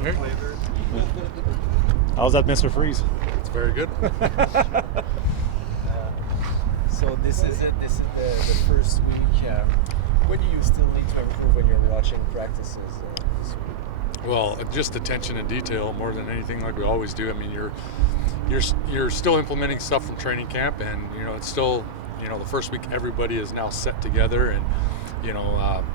Okay. How's that, Mr. Freeze? It's very good. So this is it. This is the first week. What do you still need to improve when you're watching practices this week? Well, just attention to detail more than anything, like we always do. I mean, you're still implementing stuff from training camp, and it's still the first week everybody is now set together, and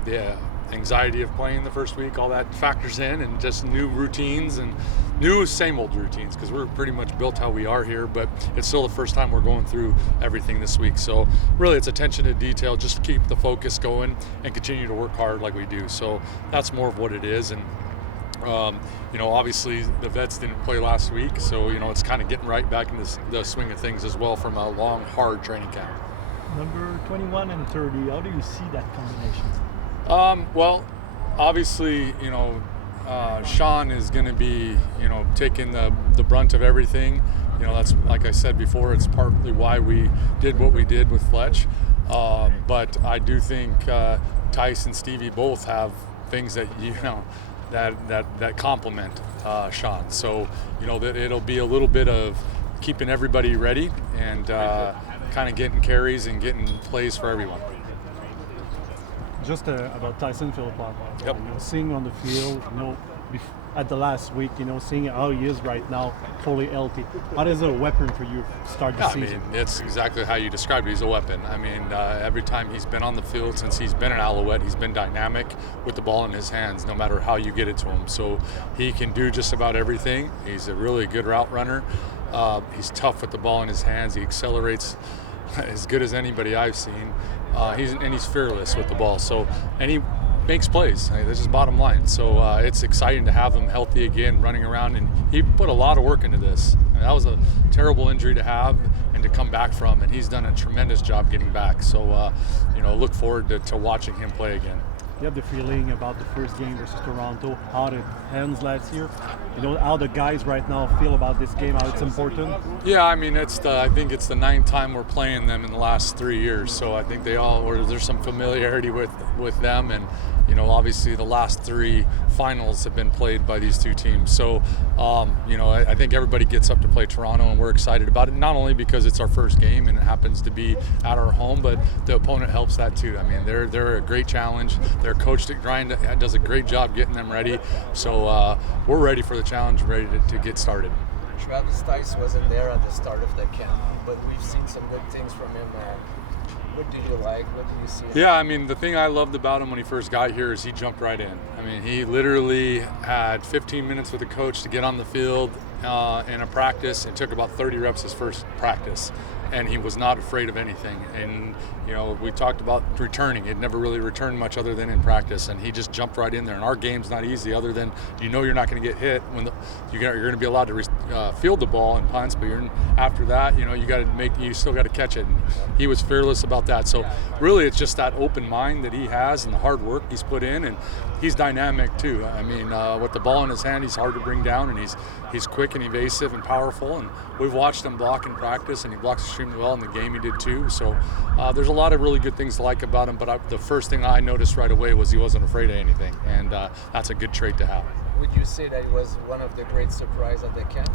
the anxiety of playing the first week, all that factors in, and just new routines and new same old routines, because we're pretty much built how we are here, but it's still the first time we're going through everything this week. So really it's attention to detail, just to keep the focus going and continue to work hard like we do. So that's more of what it is. And obviously the vets didn't play last week, so it's kind of getting right back into the swing of things as well from a long, hard training camp. Number 21 and 30, how do you see that combination? Well, obviously, Sean is going to be, taking the brunt of everything. That's, like I said before, it's partly why we did what we did with Fletch. But I do think Tice and Stevie both have things that, that complement Sean. So, that it'll be a little bit of keeping everybody ready and kind of getting carries and getting plays for everyone. Just about Tyson Philippon. Yep. Seeing on the field, at the last week, seeing how he is right now, fully healthy. What is a weapon for you to start the season? I mean, it's exactly how you described it. He's a weapon. I mean, every time he's been on the field since he's been an Alouette, he's been dynamic with the ball in his hands, no matter how you get it to him. So he can do just about everything. He's a really good route runner. He's tough with the ball in his hands. He accelerates as good as anybody I've seen. He's fearless with the ball. So, and he makes plays. This is bottom line. So it's exciting to have him healthy again, running around, and he put a lot of work into this. That was a terrible injury to have and to come back from, and he's done a tremendous job getting back. So, look forward to watching him play again. You have the feeling about the first game versus Toronto, how it ends last year? How the guys right now feel about this game, how it's important? Yeah, I mean, I think it's the 9th time we're playing them in the last 3 years. So I think there's some familiarity with them, and obviously the last 3 finals have been played by these two teams. So I think everybody gets up to play Toronto, and we're excited about it. Not only because it's our first game and it happens to be at our home, but the opponent helps that too. I mean, they're a great challenge. Their coach Ryan does a great job getting them ready. So we're ready for the challenge, ready to get started. Travis Tice wasn't there at the start of the camp, but we've seen some good things from him. What do you like? What do you see? Yeah, I mean, the thing I loved about him when he first got here is he jumped right in. I mean, he literally had 15 minutes with the coach to get on the field in a practice. It took about 30 reps his first practice, and he was not afraid of anything. And we talked about returning. He'd never really returned much other than in practice, and he just jumped right in there. And our game's not easy, other than you're not going to get hit when you're going to be allowed to field the ball and punts, but after that, you still got to catch it. And he was fearless about that. So really, it's just that open mind that he has and the hard work he's put in, and he's dynamic too. I mean, with the ball in his hand, he's hard to bring down, and he's quick and evasive and powerful. And we've watched him block in practice, and he blocks extremely well in the game. He did too. So there's a lot of really good things to like about him. But the first thing I noticed right away was he wasn't afraid of anything, and that's a good trait to have. Would you say that he was one of the great surprises at the camp?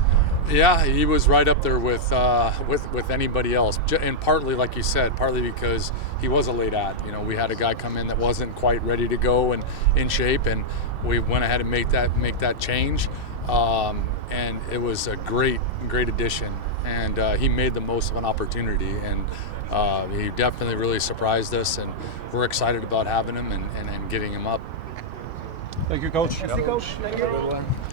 Yeah, he was right up there with anybody else, and partly, like you said, partly because he was a late ad. We had a guy come in that wasn't quite ready to go and in shape, and we went ahead and make that change, and it was a great addition, and he made the most of an opportunity, and he definitely really surprised us, and we're excited about having him and getting him up. Thank you, Coach. Thank you, Coach. Thank you.